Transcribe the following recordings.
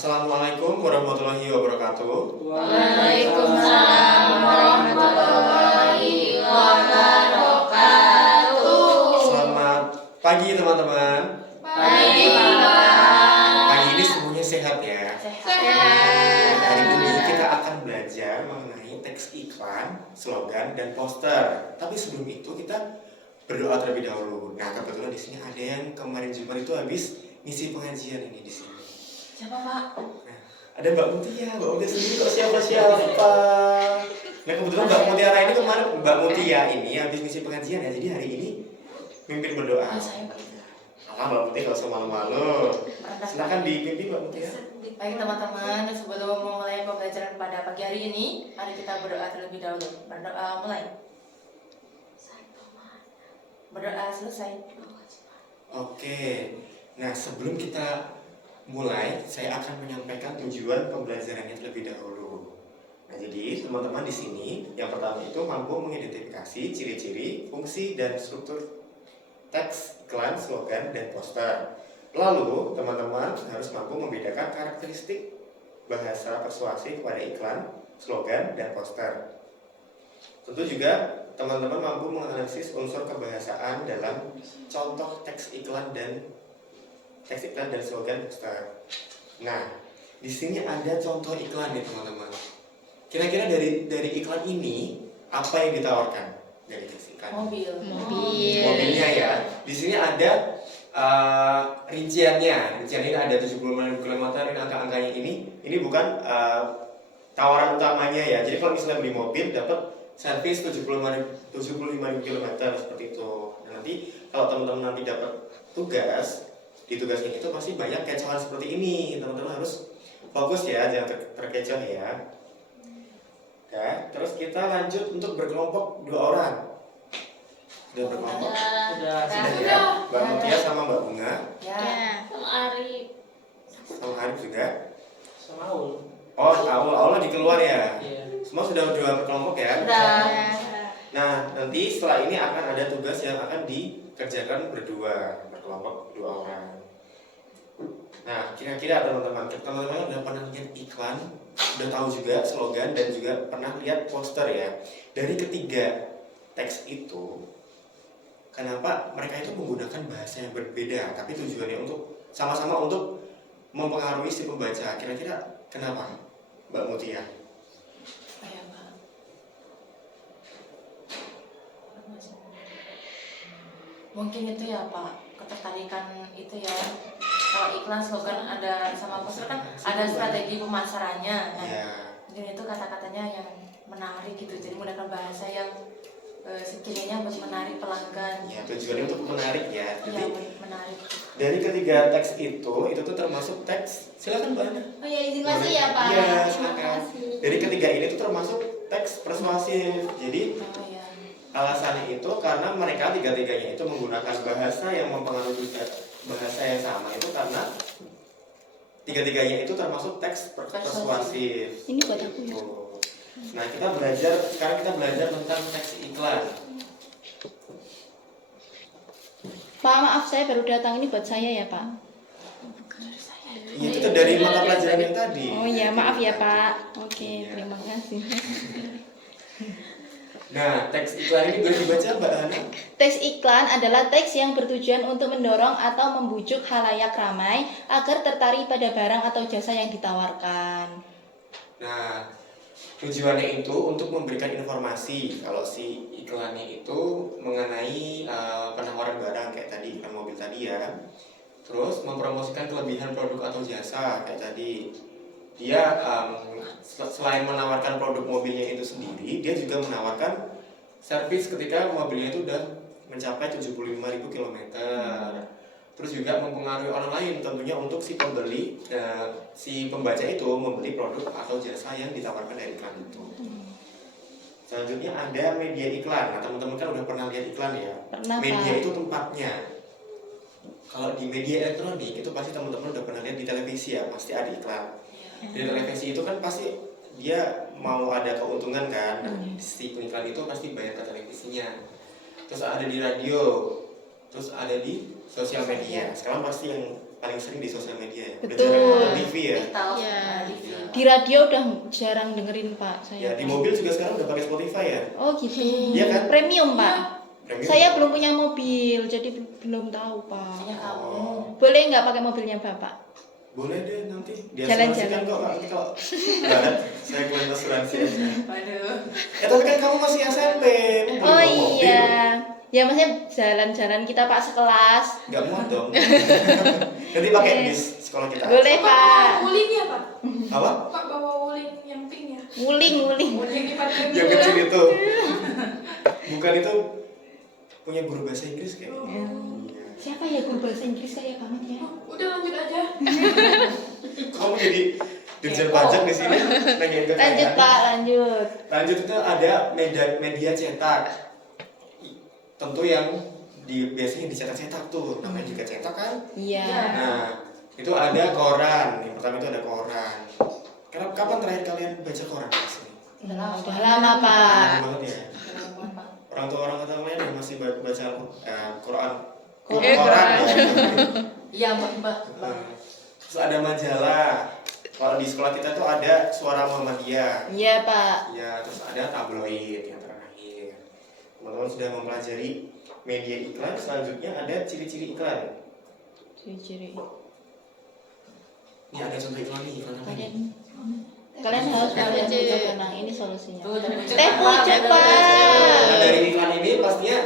Assalamualaikum warahmatullahi wabarakatuh. Waalaikumsalam warahmatullahi wabarakatuh. Selamat pagi teman-teman. Pagi Pak. Pagi ini semuanya sehat ya. Sehat. Hari ini kita akan belajar mengenai teks iklan, slogan, dan poster. Tapi sebelum itu kita berdoa terlebih dahulu. Nah, kebetulan di sini ada yang kemarin Jumat itu habis ngisi pengajian ini di sini. Siapa Pak? Nah, ada Mbak Mutia. Mbak Mutia sendiri kok siapa-siapa? Nah, kebetulan Mbak Mutiara ini kemarin Mbak Mutia ini habis ngisi pengajian ya. Jadi hari ini mimpin berdoa. Saya Pak. Alah Mbak Mutia kalau usah malu-malu. Silakan dipimpin Mbak Mutia. Baik teman-teman, sebelum memulai pembelajaran pada pagi hari ini, mari kita berdoa terlebih dahulu. Berdoa mulai. Berdoa selesai. Oke. Nah, sebelum kita mulai, saya akan menyampaikan tujuan pembelajarannya terlebih dahulu. Nah, jadi teman-teman di sini yang pertama itu mampu mengidentifikasi ciri-ciri, fungsi, dan struktur teks, iklan, slogan, dan poster. Lalu, teman-teman harus mampu membedakan karakteristik bahasa persuasi kepada iklan, slogan, dan poster. Tentu juga teman-teman mampu menganalisis unsur kebahasaan dalam contoh teks iklan dan slogan poster. Nah, di sini ada contoh iklan nih teman-teman. Kira-kira dari iklan ini apa yang ditawarkan dari teks iklan? Mobil. Mobilnya ya. Di sini ada rinciannya. Rincian ini ada 75 km. Ini angka-angkanya ini bukan tawaran utamanya ya. Jadi kalau misalnya beli mobil dapat servis 75 km seperti itu. Nah, nanti kalau teman-teman nanti dapat tugas, di tugasnya itu pasti banyak kecohan seperti ini. Teman-teman harus fokus ya, jangan terkecoh ya. Oke, terus kita lanjut untuk berkelompok 2 orang. Sudah berkelompok? Sudah ya. Mbak Mutia sama Mbak Bunga. Ya. Sama Arif juga. Sama Aul. Oh, Aul lagi keluar ya. Iya. Semua sudah berkelompok ya. Sudah. Nah, nanti setelah ini akan ada tugas yang akan dikerjakan berdua, berkelompok 2 orang. Nah, kira-kira teman-teman udah pernah lihat iklan, udah tahu juga slogan, dan juga pernah lihat poster ya. Dari ketiga teks itu, kenapa mereka itu menggunakan bahasa yang berbeda, tapi tujuannya untuk sama-sama untuk mempengaruhi si pembaca. Kira-kira kenapa, Mbak Mutia? Iya, Pak. Mungkin itu ya Pak, ketertarikan itu ya. Kalau iklan slogan ada sama poster kan ada strategi pemasarannya kan. Ya. Mungkin itu kata-katanya yang menarik gitu. Jadi menggunakan bahasa yang sekiranya buat menarik pelanggan. Ya, tujuannya untuk menarik ya. Iya, Jadi menarik. dari ketiga teks itu tuh termasuk teks. Silakan Mbak Ana. Oh ya, izin kasih ya Pak. Iya, Terima silakan. kasih. Dari ketiga ini tuh termasuk teks persuasif. Jadi Oh ya. alasannya itu karena mereka tiga-tiganya itu menggunakan bahasa yang mempengaruhi bahasa yang sama itu karena tiga-tiganya itu termasuk teks persuasif. Ini buat aku ya. Nah, sekarang kita belajar tentang teks iklan. Pak, maaf saya baru datang, ini buat saya ya Pak. Iya, itu dari mata pelajaran yang tadi. Oh iya, maaf ya Pak. Oke, terima kasih. Nah, teks iklan ini boleh dibaca Mbak Hana? Teks iklan adalah teks yang bertujuan untuk mendorong atau membujuk khalayak ramai agar tertarik pada barang atau jasa yang ditawarkan. Nah, tujuannya itu untuk memberikan informasi kalau si iklannya itu mengenai penawaran barang kayak tadi, iklan mobil tadi ya. Terus mempromosikan kelebihan produk atau jasa kayak tadi. Dia selain menawarkan produk mobilnya itu sendiri, dia juga menawarkan servis ketika mobilnya itu udah mencapai 75.000 km. Terus juga mempengaruhi orang lain tentunya untuk si pembeli, si pembaca itu membeli produk atau jasa yang ditawarkan dari iklan itu. Selanjutnya ada media iklan. Nah, teman-teman kan udah pernah lihat iklan ya. Pernah, Media Pak. itu tempatnya. Kalau di media elektronik itu pasti teman-teman udah pernah lihat di televisi ya, pasti ada iklan. Di televisi itu kan pasti dia mau ada keuntungan kan. Nah, si iklan itu pasti bayar ke televisinya. Terus ada di radio, terus ada di sosial media. Sekarang pasti yang paling sering di sosial media ya. Udah Betul. jarang nonton TV ya. Tahu Iya. TV. Di radio udah jarang dengerin Pak saya. Ya di Pak. mobil juga sekarang udah pakai Spotify ya. Oh gitu. Iya kan? Premium Pak. Premium. Saya belum punya mobil, jadi belum tahu Pak. Hanya kamu. Oh. Boleh nggak pakai mobilnya Bapak? Boleh deh nanti Jalan-jalan. diasuransikan kok nanti kalau nggak ada saya klaim asuransi aja. Waduh. Tapi kan kamu masih SMP. Kamu boleh Oh bawa mobil. iya. Ya maksudnya jalan-jalan kita Pak sekelas. Nggak muat dong. Nanti pakai bis sekolah kita. Boleh Pak Pak. bawa wuling ya Pak? Apa? Pak bawa wuling yang pink ya? Wuling. Wuling di parkir Yang dulu kecil ya? itu. Bukan itu punya guru bahasa Inggris kayaknya. Ya. Siapa ya guru bahasa Inggris kayak banget ya? Udah lanjut aja. Kamu jadi dirjen pajak di sini nanyain ke Lanjut saya. Pak, lanjut. Lanjut itu ada media cetak. Tentu yang biasanya dicetak-cetak tuh, namanya juga cetak kan. Iya. Nah, itu ada koran. Yang pertama itu ada koran. Kapan terakhir kalian baca koran di sini? Udah lama Pak. Lama banget ya. Orang tua orang lain yang masih baca Quran. Quran. Iya, Mbak. Terus ada majalah. Kalau di sekolah kita tuh ada Suara Muhammadiyah. Iya Pak. Ya, terus ada tabloid yang terakhir. Teman-teman sudah mempelajari media iklan, selanjutnya ada ciri-ciri iklan. Ciri-ciri. Ini ada contoh iklan nih, iklan apa nih? Kalian harus melihat bujuk benang, ini solusinya. Tuh, dan pucuk. Teh pucuk Nah, Pak. dari iklan ini pastinya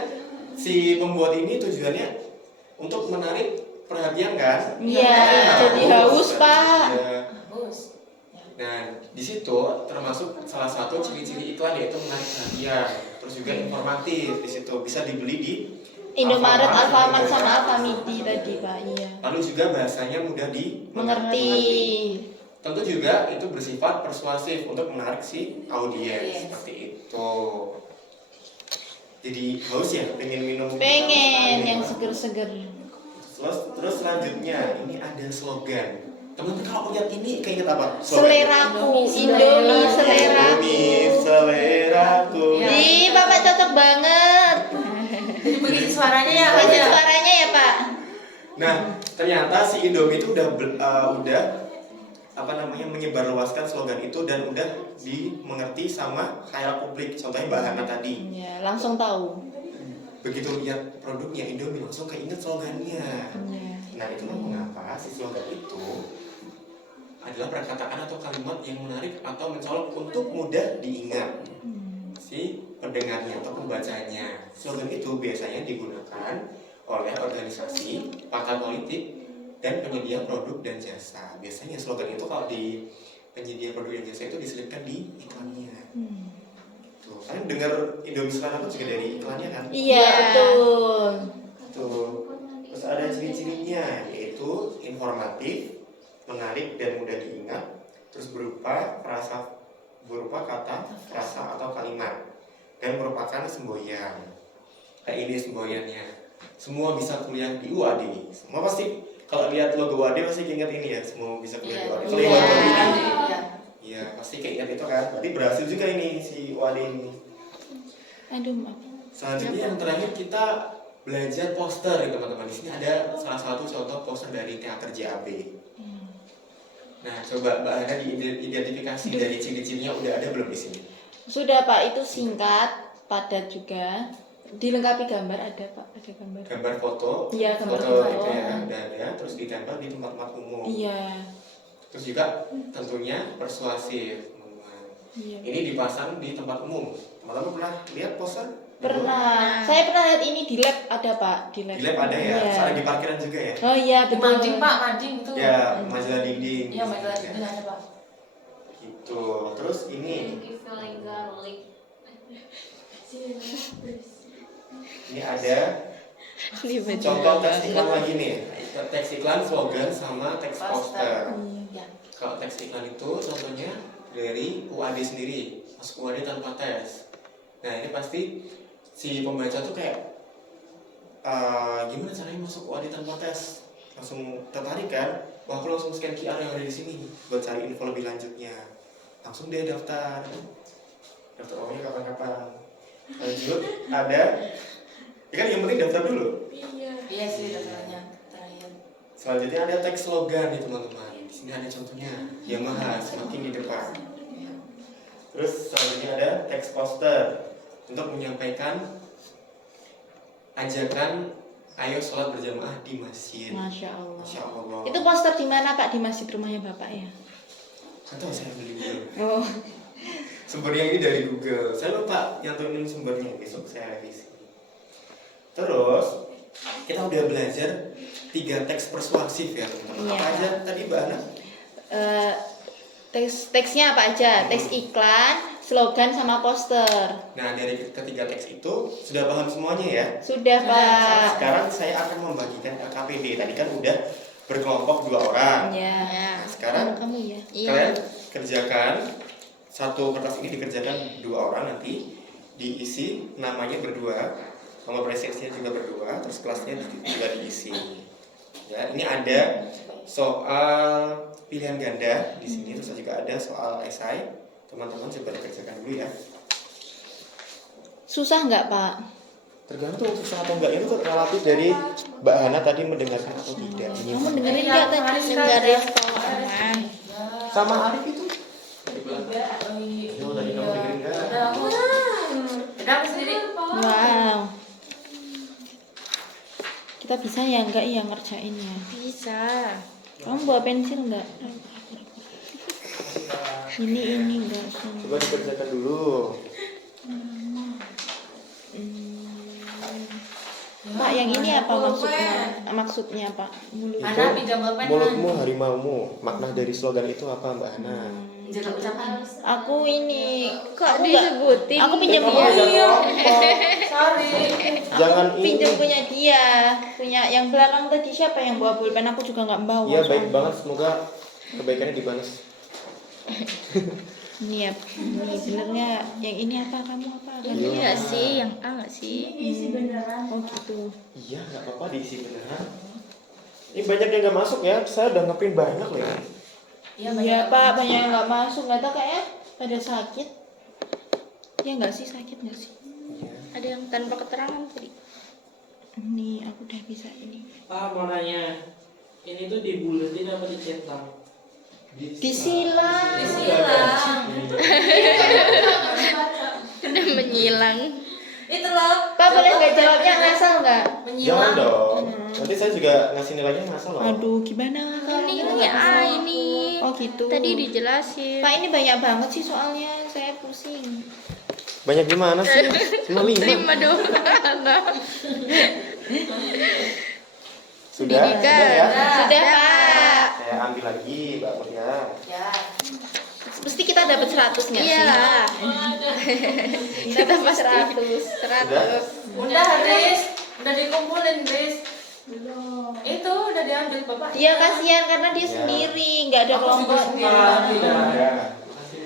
si pembuat ini tujuannya untuk menarik perhatian kan? Iya, Nah, jadi haus Pak. Ya. Bagus. Nah, di situ termasuk salah satu ciri-ciri iklan yaitu menarik perhatian, terus juga informatif. Di situ bisa dibeli di Indomaret, Alfamart juga. sama Alfamidi tadi Pak, iya. Lalu juga bahasanya mudah Mengerti. Tentu juga itu bersifat persuasif untuk menarik si audiens Yes. seperti itu. Jadi haus ya, pengen minum. Pengen yang Ini. seger-seger. Terus selanjutnya ini ada slogan. Teman-teman kalau lihat ini keinget apa? Seleraku, Indomie selera. Indomie seleraku. Ya. Ih, Bapak cocok banget. Jadi begitu suaranya ya, Pak. Masih ya? suaranya ya Pak. Nah, ternyata si Indomie itu udah menyebarluaskan slogan itu dan udah dimengerti sama khayal publik. Contohnya Mbak Hana tadi. Ya, langsung tahu. Begitu lihat produknya Indomie langsung keinget slogannya. Iya. Nah, itulah mengapa si slogan itu adalah perkataan atau kalimat yang menarik atau mencolok untuk mudah diingat si pendengarnya atau pembacanya. Slogan itu biasanya digunakan oleh organisasi, partai politik, dan penyedia produk dan jasa. Biasanya slogan itu kalau di penyedia produk dan jasa itu diselipkan di iklannya. Tuh, kalian dengar Indomie selera juga dari iklannya kan? Iya, betul. Tuh. Terus ada ciri-cirinya yaitu informatif, menarik dan mudah diingat, terus berupa kata, frasa atau kalimat, dan merupakan semboyan. Kayak ini semboyannya. Semua bisa kuliah di UAD. Semua pasti kalau lihat logo UAD pasti ingat ini ya. Semua bisa kuliah di UAD. Kalau Iya. yang baru ini, Iya. iya pasti keinget itu kan. Berarti berhasil juga ini si UAD ini. Aduh, maaf. Selanjutnya yang terakhir kita belajar poster ya teman-teman. Di sini ada salah satu contoh poster dari teater JAB. Nah, coba Mbak Hana diidentifikasi dari ciri-cirinya udah ada belum di sini? Sudah Pak, itu singkat, padat juga. Dilengkapi gambar ada Pak, ada gambar. Gambar foto, Iya, gambar foto foto. itu ya, udah ada, terus ditempel di tempat-tempat umum. Iya. Terus juga tentunya persuasif, teman-teman. Iya. Ini dipasang di tempat umum. Teman-teman pernah lihat poster? Pernah. Saya pernah lihat ini di lab ada Pak, di lab. Di lab ada ya, Iya. terus ada di parkiran juga ya. Oh iya, Di betul. mancing, Pak, mancing itu. Ya, majalah dinding. Iya, majalah dinding ada, Pak. Gitu. Terus ini ada contoh teks iklan lagi nih. Teks iklan, slogan sama teks poster. Ya. Kalau teks iklan itu contohnya dari UAD sendiri, masuk UAD tanpa tes. Nah ini pasti si pembaca tuh kayak gimana caranya masuk UAD tanpa tes, langsung tertarik kan? Wah aku langsung scan QR yang ada di sini buat cari info lebih lanjutnya. Langsung dia daftar awalnya kapan-kapan. Lanjut ada, ya kan yang penting daftar dulu. Iya. Iya sih dasarnya terakhir. Selanjutnya ada teks slogan nih teman-teman. Di sini ada contohnya. Yamaha semakin di depan. Terus selanjutnya ada teks poster untuk menyampaikan ajakan ayo sholat berjamaah di masjid. Masya Allah. Masya Allah. Itu poster di mana Pak? Di masjid rumahnya Bapak ya? Atau saya beli Google. Oh. Sumbernya ini dari Google. Saya lupa nyantumin sumbernya, besok saya revisi. Terus kita udah belajar 3 teks persuasif ya teman-teman. Iya. Apa aja tadi Mbak Ana? Teksnya apa aja? Teks iklan, slogan, sama poster. Nah dari ketiga teks itu sudah paham semuanya ya. Sudah Pak. Sekarang saya akan membagikan LKPD. Tadi kan udah berkelompok 2 orang. Ya. Nah, sekarang Kamu ya. kalian kerjakan satu kertas ini dikerjakan 2 orang nanti diisi namanya berdua, nomor presensinya juga berdua, terus kelasnya juga diisi. Ya, ini ada soal pilihan ganda di sini, terus juga ada soal esai. Teman-teman coba dikerjakan dulu ya. Susah nggak Pak? Tergantung susah atau enggak itu relatif dari Mbak Hana tadi mendengarkan atau tidak. Kamu dengerin nggak tadi? Nggak ada. Sama Arif itu. Tiga. Yo, tadi kamu dengerin nggak? Udah aku sendiri. Wow. Kita bisa ya enggak ya ngerjainnya? Bisa. Kamu bawa pensil enggak? Ini enggak. Coba dikerjakan dulu. Pak, yang ini apa maksudnya? Maksudnya Pak? Mana pinjam bolpen? Mulutmu harimaumu. Makna dari slogan itu apa Mbak Hana? Jaga ucapan. Aku ini Kok aku disebutin? Aku pinjam Kamu dia. jangan Sorry. Jangan Aku ini. pinjam punya dia. Punya yang belakang tadi siapa yang bawa pulpen? Aku juga nggak bawa. Iya baik soalnya. banget, semoga kebaikannya dibalas. Ini ya, ini benernya yang ini apa kamu apa? Yang ini nggak sih? Yang A nggak sih? Oh gitu. Iya nggak apa-apa diisi beneran. Ini banyak yang nggak masuk ya, saya udah ngeprint banyak loh ya. Iya Pak, banyak yang nggak masuk, nggak tahu kayaknya pada sakit. Ya nggak sih, sakit nggak sih? Iya. Ada yang tanpa keterangan tadi. Ini aku udah bisa ini. Pak mau nanya, ini tuh dibuletin apa dicetak? Disilang. Disilang. Udah menyilang. Itu loh. Pak boleh nggak jawabnya ngasal nggak? Jangan Menyilang. dong. Nanti saya juga ngasih nilainya ngasal loh. Aduh, gimana? Ini A ini. Oh gitu. Tadi dijelasin. Pak ini banyak banget sih soalnya, saya pusing. Banyak gimana sih? Cuma 5. 5 doang. Sudah, Pendidikan. sudah ya. Sudah Pak. Saya ambil lagi, Mbak Mulia. Ya. Mesti kita dapat 100 nggak sih? Iya. Kita pasti 100. Udah Riz. Udah dikumpulin Riz. Belum. Itu udah diambil Bapak. Dia kasihan karena dia Ya. sendiri, nggak ada Aku juga kelompoknya. sendiri. Ya.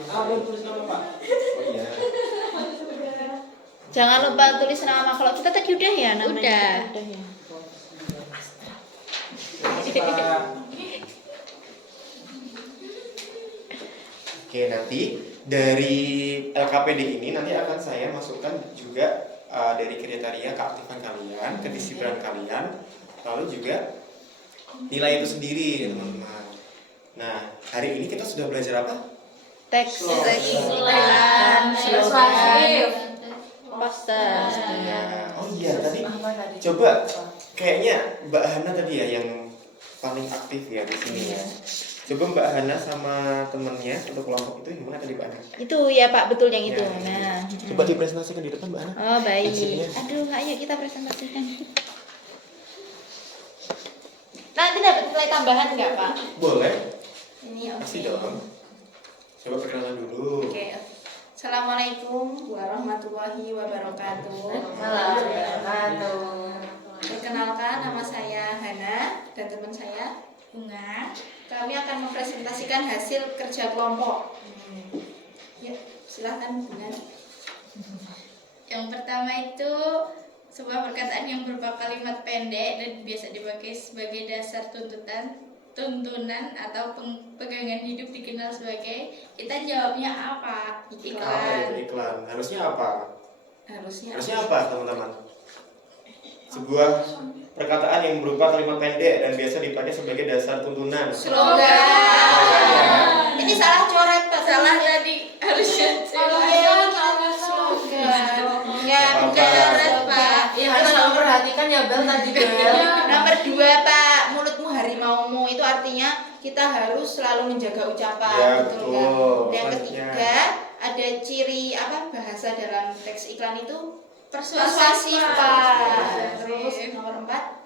Ah, belum tulis nama Pak. Oh iya. Jangan lupa tulis nama. Kalau kita tadi udah ya namanya. Udah. Udah ya. Pak. Oke, nanti dari LKPD ini nanti akan saya masukkan juga dari kriteria keaktifan kalian, kedisiplinan kalian, lalu juga nilai itu sendiri ya teman-teman. Nah, hari ini kita sudah belajar apa? Teks. Iklan, Persuasif. poster. Oh iya, tadi Apa tadi? coba kayaknya Mbak Hana tadi ya yang paling aktif ya di sini ya. Coba Mbak Hana sama temennya satu kelompok itu yang mana tadi Mbak Hana? Itu ya Pak, betul yang itu. Ya. Nah. Coba dipresentasikan di depan Mbak Hana. Oh baik. Hasilnya. Aduh, ayo kita presentasikan. Nanti dapat nilai tambahan nggak Pak? Boleh, Ini pasti oke. dong. Coba perkenalan dulu. Oke. Assalamualaikum warahmatullahi wabarakatuh. Assalamualaikum. Perkenalkan, nama saya Hana dan teman saya Bunga. Kami akan mempresentasikan hasil kerja kelompok. Ya, silahkan Bunga. Yang pertama itu sebuah perkataan yang berupa kalimat pendek dan biasa dipakai sebagai dasar tuntunan atau pegangan hidup dikenal sebagai, kita jawabnya apa? Apa Iklan. itu iklan? Harusnya apa? Harusnya Harusnya apa teman-teman? Sebuah perkataan yang berupa kalimat pendek dan biasa dipakai sebagai dasar tuntunan. Slogan. Ini salah coret Pak. Salah tadi harusnya. Slogan, slogan. Enggak, Apa-apa. bukan coret Pak. Iya, harus selalu perhatikan ya Bel tadi Bel. Nomor 2 Pak, mulutmu harimaumu itu artinya kita harus selalu menjaga ucapan, Ya, betul betul. kan? Yang Selanjutnya. ketiga ada ciri bahasa dalam teks iklan itu Persuasif, Pak. Pak. Terus nomor 4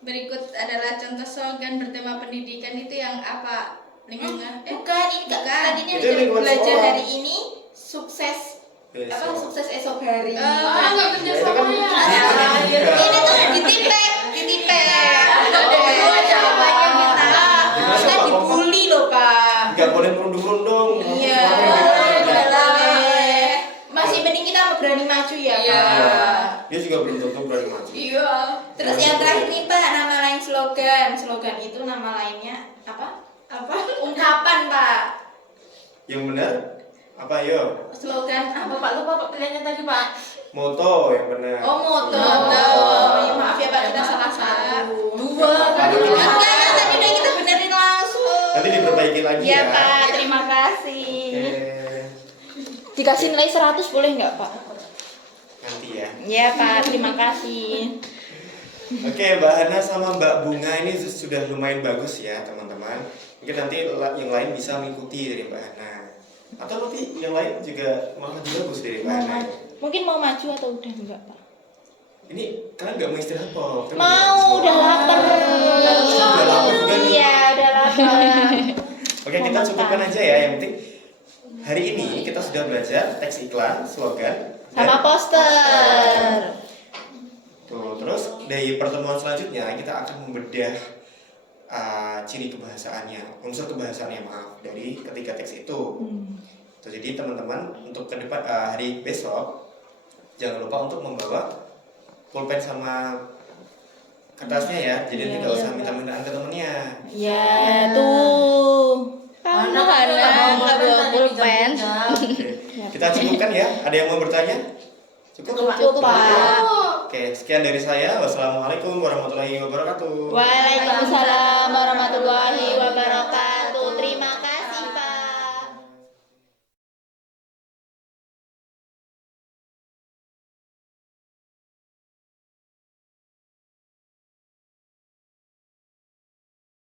Berikut adalah contoh slogan bertema pendidikan itu yang apa? Lingkungan. bukan ini Kak, Bukan. tadinya Itu lingkungan belajar sekolah. hari ini sukses Besok. sukses esok hari. Ah, nggak kerja Ya, itu kan- sama ya. Ini tuh ditipek. Dua jawabannya kita. Kita dibully loh Pak. Nggak boleh merundung-rundung. Iya. Boleh. Masih mending kita berani maju ya Iya. Pak. Dia juga belum tentu berani maju. Iya. Terus yang terakhir nih Pak, nama lain slogan. Slogan itu nama lainnya apa? Ungkapan Pak. Yang benar apa yo? Slogan Apa apa? Pak lupa Pak pilihannya tadi Pak? Moto yang benar. Oh moto. Moto. Ya, maaf ya Pak, kita salah satu. Dua tadi Kalau Pak. Enggak, tadi udah kita benerin langsung. Nanti diperbaiki lagi Iya ya. Pak, terima kasih. Oke. Dikasih nilai 100 boleh nggak Pak? Nanti ya. Iya Pak, terima kasih. Oke, Mbak Hana sama Mbak Bunga ini sudah lumayan bagus ya teman-teman. Mungkin nanti yang lain bisa mengikuti dari Mbak Hana. Atau nanti yang lain juga malah lebih bagus dari Mbak Hana. Mungkin mau maju atau udah enggak Pak? Ini kalian nggak mau istirahat Pak? Kan Mau, udah lapar. Udah lapar juga nih. Iya, udah lapar. Oke, kita cukupkan aja ya. Yang penting hari ini kita sudah belajar teks iklan, slogan, Sama poster. Tuh, terus dari pertemuan selanjutnya kita akan membedah ciri kebahasaannya, unsur kebahasaannya dari ketiga teks itu. Tuh, jadi teman-teman untuk ke depan hari besok jangan lupa untuk membawa pulpen sama kertasnya ya. Jadi nanti nggak usah minta-mintaan ke temennya. Ya, tuh. Mana nggak bawa pulpen. Oke, kita cukupkan ya. Ada yang mau bertanya? Cukup. Cukup, Pak. Oke, sekian dari saya. Wassalamualaikum warahmatullahi wabarakatuh. Waalaikumsalam warahmatullahi wabarakatuh.